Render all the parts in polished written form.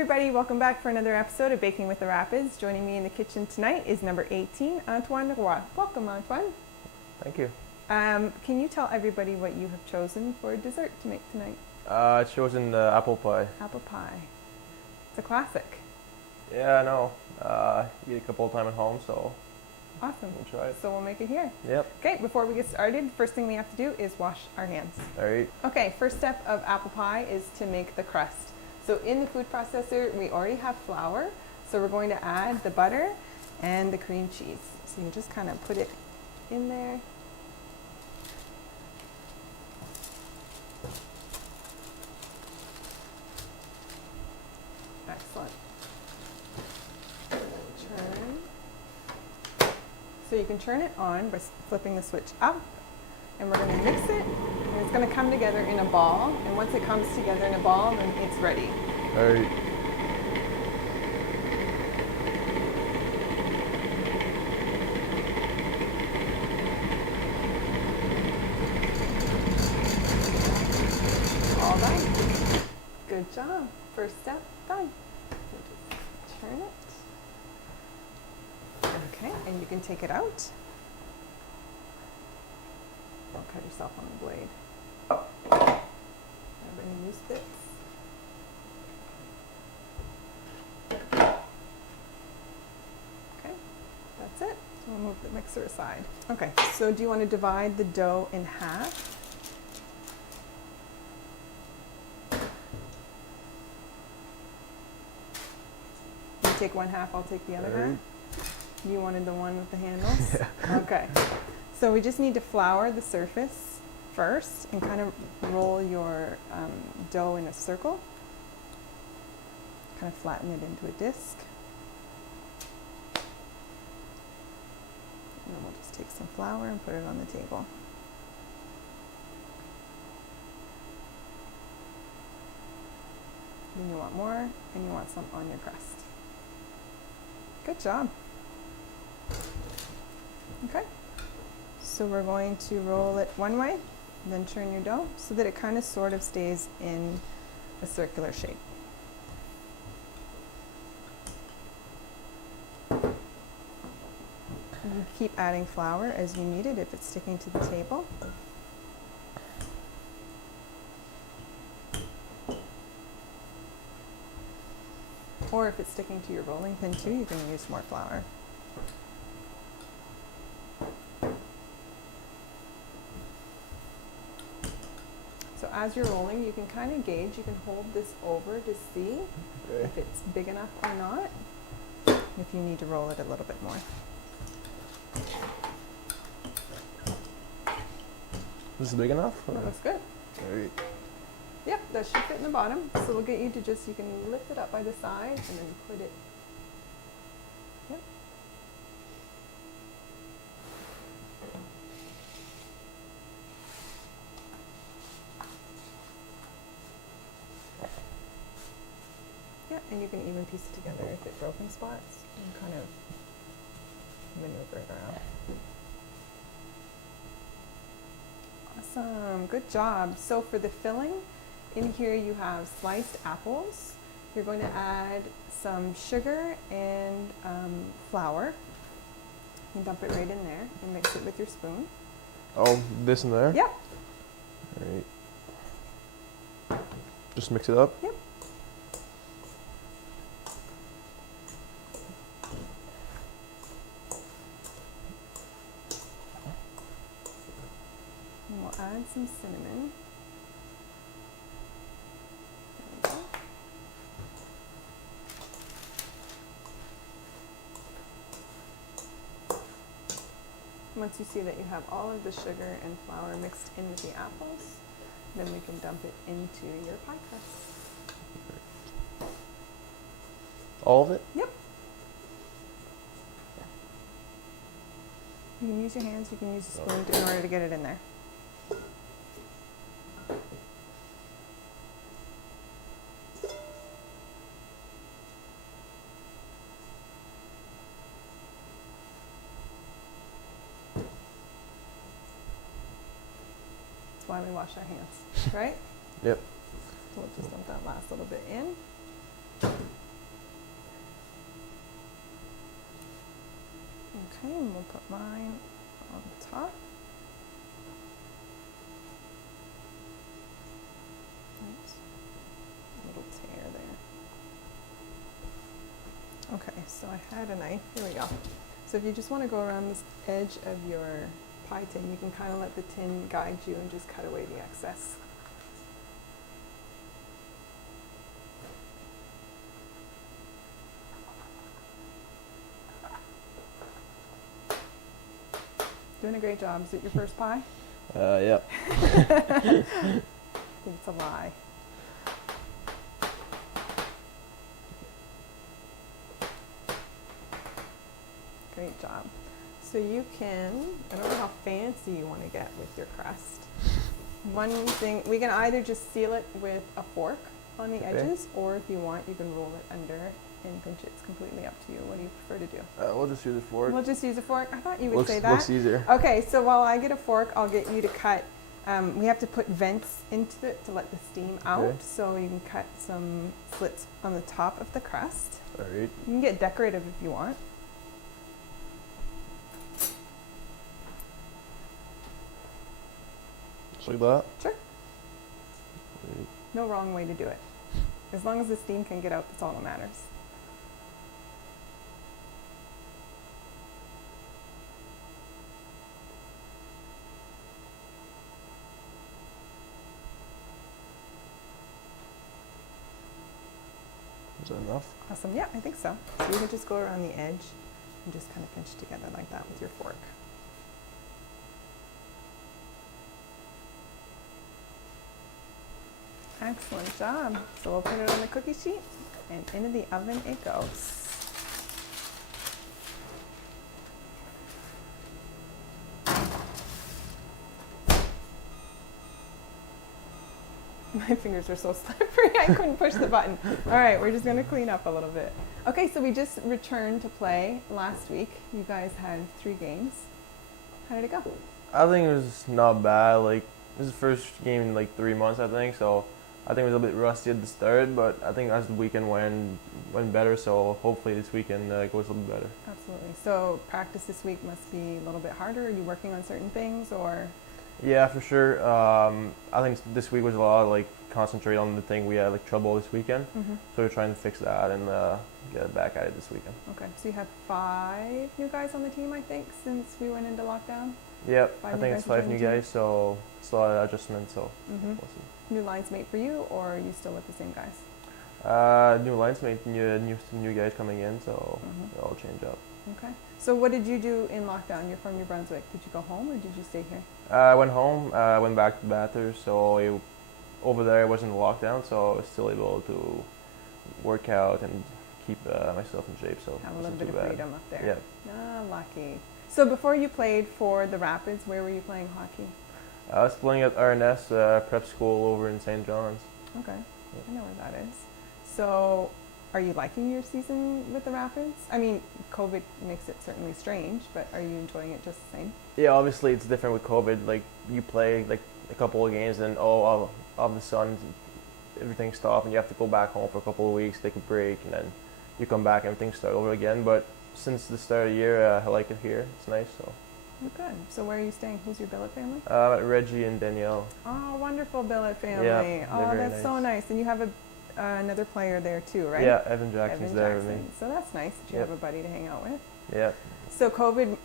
everybody, welcome back for another episode of Baking with the Rapids. Joining me in the kitchen tonight is number 18, Antoine Roy. Welcome, Antoine. Thank you. Can you tell everybody what you have chosen for dessert to make tonight? I've chosen the apple pie. Apple pie. It's a classic. Yeah, I know. Eat a couple of times at home, so Awesome. we'll try it. So we'll make it here. Yep. Okay, before we get started, first thing we have to do is wash our hands. All right. Okay, first step of apple pie is to make the crust. So in the food processor, we already have flour. So we're going to add the butter and the cream cheese. So you just kind of put it in there. Excellent. Churn. So you can turn it on by flipping the switch up. And we're going to mix it, and it's going to come together in a ball. And once it comes together in a ball, then it's ready. All right. All done. Good job. First step done. So just turn it. Okay, and you can take it out. Don't cut yourself on the blade. Grab any loose bits. Okay, that's it. So we'll move the mixer aside. Okay, so do you want to divide the dough in half? You take one half, I'll take the other half. You wanted the one with the handles? Yeah. Okay. So we just need to flour the surface first and kind of roll your dough in a circle. Kind of flatten it into a disc. And then we'll just take some flour and put it on the table. Then you want more, and you want some on your crust. Good job. Okay. So we're going to roll it one way, then turn your dough so that it kind of sort of stays in a circular shape. You keep adding flour as you need it if it's sticking to the table. Or if it's sticking to your rolling pin too, you can use more flour. So as you're rolling, you can kind of gauge, you can hold this over to see if it's big enough or not, if you need to roll it a little bit more. This is big enough? That looks good. All right. Yep, that should fit in the bottom. So we'll get you to just, you can lift it up by the side and then put it, yep. Yeah, and you can even piece it together if it broken spots and kind of maneuver it around. Awesome, good job. So for the filling, in here you have sliced apples. You're going to add some sugar and flour. You dump it right in there and mix it with your spoon. Oh, this in there? Yep. All right. Just mix it up? Yep. And we'll add some cinnamon. There we go. Once you see that you have all of the sugar and flour mixed in with the apples, then we can dump it into your pie crust. All of it? Yep. You can use your hands, you can use a spoon in order to get it in there. That's why we wash our hands, right? Yep. So we'll just dump that last little bit in. will put mine on top. Oops, a little tear there. Okay, so I had a knife. Here we go. So if you just want to go around this edge of your pie tin, you can kind of let the tin guide you and just cut away the excess. Doing a great job. Is it your first pie? Yeah. I think it's a lie. Great job. So you can, I don't know how fancy you want to get with your crust. One thing, we can either just seal it with a fork on the edges, or if you want, you can roll it under and pinch it. It's completely up to you. What do you prefer to do? We'll just use a fork. We'll just use a fork? I thought you would say that. Looks easier. Okay, so while I get a fork, I'll get you to cut. We have to put vents into it to let the steam out. Okay. So you can cut some slits on the top of the crust. All right. You can get decorative if you want. Just like that? Sure. Right. No wrong way to do it. As long as the steam can get out, that's all that matters. Is that enough? Awesome. Yeah, I think so. So you can just go around the edge and just kind of pinch together like that with your fork. Excellent job. So we'll put it on the cookie sheet and into the oven it goes. My fingers are so slippery, I couldn't push the button. All right, we're just gonna clean up a little bit. Okay, so we just returned to play last week. You guys had 3 games. How did it go? I think it was not bad. Like, this is the first game in like 3 months, I think. So I think it was a bit rusty at the start, but I think as the weekend went better. So hopefully this weekend goes a little bit better. Absolutely. So practice this week must be a little bit harder. Are you working on certain things, or? Yeah, for sure. I think this week was a lot of like concentrate on the thing we had like trouble this weekend. Mm-hmm. So we're trying to fix that and get back at it this weekend. Okay, so you have 5 new guys on the team, I think, since we went into lockdown. Yep, 5 I new think guys it's to 5 join new the team? guys, so it's a lot of adjustments. So Mm-hmm. we'll see. New lines mate for you, or are you still with the same guys? New lines mate, new guys coming in, so Mm-hmm. it'll all change up. Okay. So what did you do in lockdown? You're from New Brunswick. Did you go home, or did you stay here? I went home, went back to Bathurst, so over there I was in lockdown, so I was still able to work out and keep myself in shape. So Have a it little wasn't bit too of bad. freedom up there. Yeah. Ah, lucky. So before you played for the Rapids, where were you playing hockey? I was playing at RNS prep school over in St. John's. Okay, I know where that is. So, are you liking your season with the Rapids? I mean, COVID makes it certainly strange, but are you enjoying it just the same? Yeah, obviously it's different with COVID. Like you play like a couple of games, and all of the sudden everything stopped, and you have to go back home for a couple of weeks, take a break, and then you come back and things start over again. But since the start of the year, I like it here. It's nice. So. Oh, good. So where are you staying? Who's your billet family? Reggie and Danielle. Oh, wonderful billet family. Yeah, they're oh, very that's so nice. And you have another player there too, right? Yeah, Evan Jackson's Evan there Jackson. with me. So that's nice that you Yep. have a buddy to hang out with. Yeah. So COVID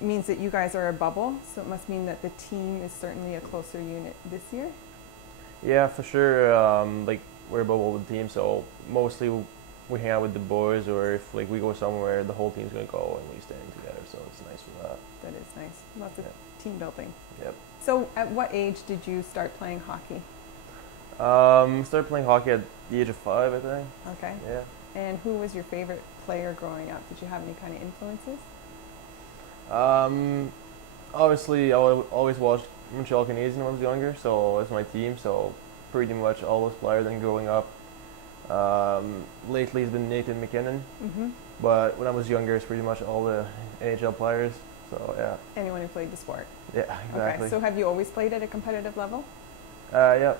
means that you guys are a bubble, so it must mean that the team is certainly a closer unit this year. Yeah, for sure. Like we're a bubble team, so mostly we hang out with the boys, or if like we go somewhere, the whole team's gonna go and we stand together. So it's nice for that. That is nice. Lots of Yep. team building. Yep. So at what age did you start playing hockey? Started playing hockey at the age of 5, I think. Okay. Yeah. And who was your favorite player growing up? Did you have any kind of influences? Obviously, I always watched Montreal Canadiens when I was younger, so it's my team. So pretty much all those players. And growing up, lately it's been Nathan McKinnon. Mm-hmm. But when I was younger, it's pretty much all the NHL players. So yeah. Anyone who played the sport. Yeah, exactly. Okay. So have you always played at a competitive level? Yeah,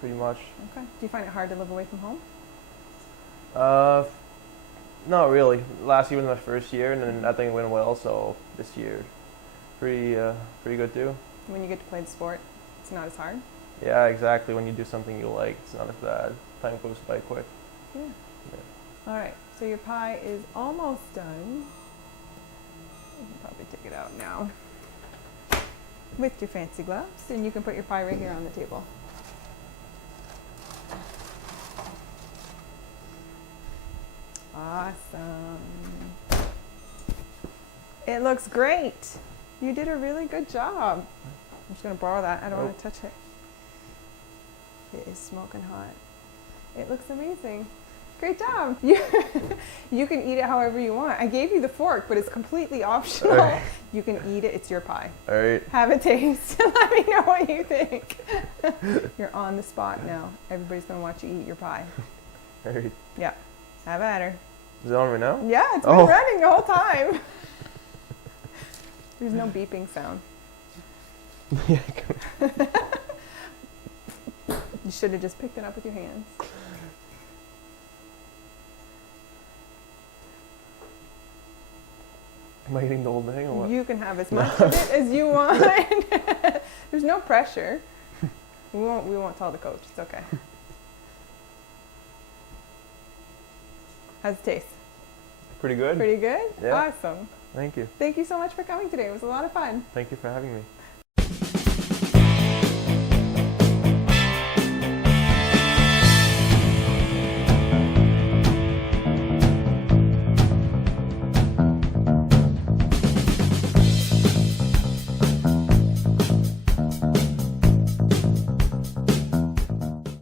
pretty much. Okay. Do you find it hard to live away from home? Not really. Last year was my first year, and then I think it went well. So this year, pretty good too. When you get to play the sport, it's not as hard. Yeah, exactly. When you do something you like, it's not as bad. Time goes by quick. Yeah. Yeah. All right, so your pie is almost done. You can probably take it out now with your fancy gloves, and you can put your pie right here on the table. Awesome. It looks great. You did a really good job. I'm just gonna borrow that. I don't want to touch it. It is smoking hot. It looks amazing. Great job. You can eat it however you want. I gave you the fork, but it's completely optional. Alright. You can eat it. It's your pie. All right. Have a taste. Let me know what you think. You're on the spot now. Everybody's gonna watch you eat your pie. All right. Yeah. Have at her. Is it on right now? Yeah, it's been running the whole time. There's no beeping sound. Yeah. You should have just picked it up with your hands. Am I eating the whole thing or what? You can have as much of it as you want. There's no pressure. We won't tell the coach. It's okay. How's it taste? Pretty good. Pretty good? Yeah. Awesome. Thank you. Thank you so much for coming today. It was a lot of fun. Thank you for having me.